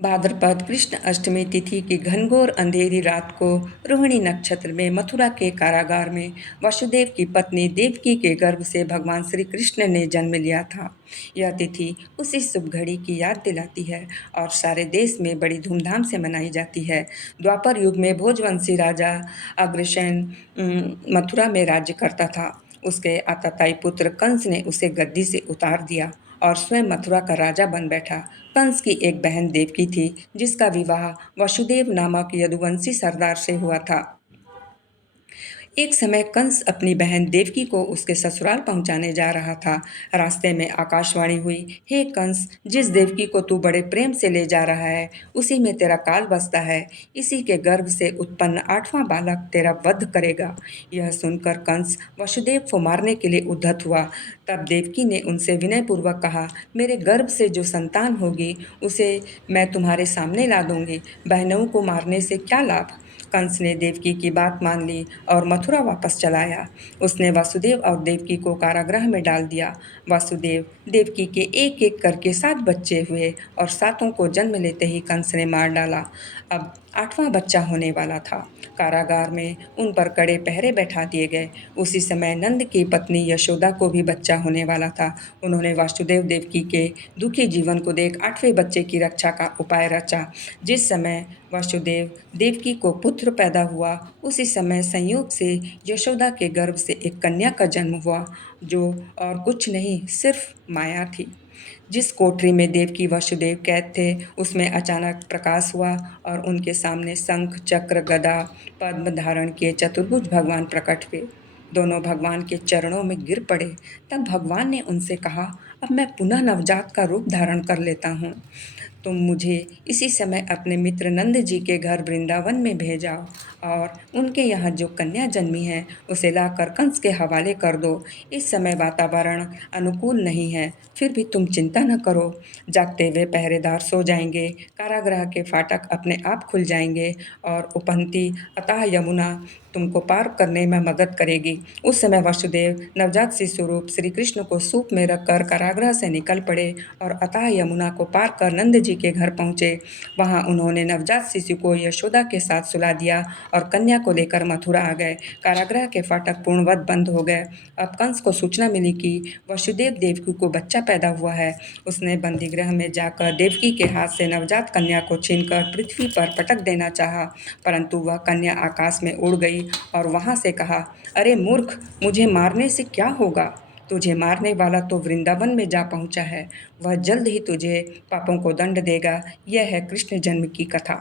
भाद्रपद कृष्ण अष्टमी तिथि की घनघोर अंधेरी रात को रोहिणी नक्षत्र में मथुरा के कारागार में वसुदेव की पत्नी देवकी के गर्भ से भगवान श्री कृष्ण ने जन्म लिया था। यह तिथि उसी शुभ घड़ी की याद दिलाती है और सारे देश में बड़ी धूमधाम से मनाई जाती है। द्वापर युग में भोजवंशी राजा अग्रसेन मथुरा में राज्य करता था। उसके आताताई पुत्र कंस ने उसे गद्दी से उतार दिया और स्वयं मथुरा का राजा बन बैठा। कंस की एक बहन देवकी थी, जिसका विवाह वसुदेव नामक यदुवंशी सरदार से हुआ था। एक समय कंस अपनी बहन देवकी को उसके ससुराल पहुंचाने जा रहा था। रास्ते में आकाशवाणी हुई, हे कंस, जिस देवकी को तू बड़े प्रेम से ले जा रहा है, उसी में तेरा काल बसता है। इसी के गर्भ से उत्पन्न 8वां बालक तेरा वध करेगा। यह सुनकर कंस वसुदेव को मारने के लिए उद्धत हुआ। तब देवकी ने उनसे विनयपूर्वक कहा, मेरे गर्भ से जो संतान होगी उसे मैं तुम्हारे सामने ला दूंगी। बहनों को मारने से क्या लाभ। कंस ने देवकी की बात मान ली और मथुरा वापस चला आया। उसने वासुदेव और देवकी को कारागृह में डाल दिया। वासुदेव देवकी के एक एक करके 7 बच्चे हुए और सातों को जन्म लेते ही कंस ने मार डाला। अब 8वां बच्चा होने वाला था। कारागार में उन पर कड़े पहरे बैठा दिए गए। उसी समय नंद की पत्नी यशोदा को भी बच्चा होने वाला था। उन्होंने वासुदेव देवकी के दुखी जीवन को देख 8वें बच्चे की रक्षा का उपाय रचा। जिस समय वसुदेव देवकी को पुत्र पैदा हुआ, उसी समय संयोग से यशोदा के गर्भ से एक कन्या का जन्म हुआ, जो और कुछ नहीं सिर्फ माया थी। जिस कोठरी में देवकी वसुदेव कैद थे, उसमें अचानक प्रकाश हुआ और उनके सामने शंख चक्र गदा पद्म धारण किए चतुर्भुज भगवान प्रकट हुए। दोनों भगवान के चरणों में गिर पड़े। तब भगवान ने उनसे कहा, अब मैं पुनः नवजात का रूप धारण कर लेता हूँ। तुम मुझे इसी समय अपने मित्र नंद जी के घर वृंदावन में भेजाओ और उनके यहाँ जो कन्या जन्मी है उसे लाकर कंस के हवाले कर दो। इस समय वातावरण अनुकूल नहीं है, फिर भी तुम चिंता न करो। जागते हुए पहरेदार सो जाएंगे, कारागृह के फाटक अपने आप खुल जाएंगे और उपहंती अतः यमुना तुमको पार करने में मदद करेगी। उस समय वसुदेव नवजात शिशु रूप श्री कृष्ण को सूप में रखकर कारागृह से निकल पड़े और अतः यमुना को पार कर नंद जी के घर पहुँचे। वहाँ उन्होंने नवजात शिशु को यशोदा के साथ सुला दिया और कन्या को लेकर मथुरा आ गए। कारागृह के फाटक पूर्णवत बंद हो गए। अब कंस को सूचना मिली कि वसुदेव देवकी को बच्चा पैदा हुआ है। उसने बंदीगृह में जाकर देवकी के हाथ से नवजात कन्या को छीनकर पृथ्वी पर पटक देना चाहा, परंतु वह कन्या आकाश में उड़ गई और वहां से कहा, अरे मूर्ख, मुझे मारने से क्या होगा। तुझे मारने वाला तो वृंदावन में जा पहुंचा है। वह जल्द ही तुझे पापों को दंड देगा। यह है कृष्ण जन्म की कथा।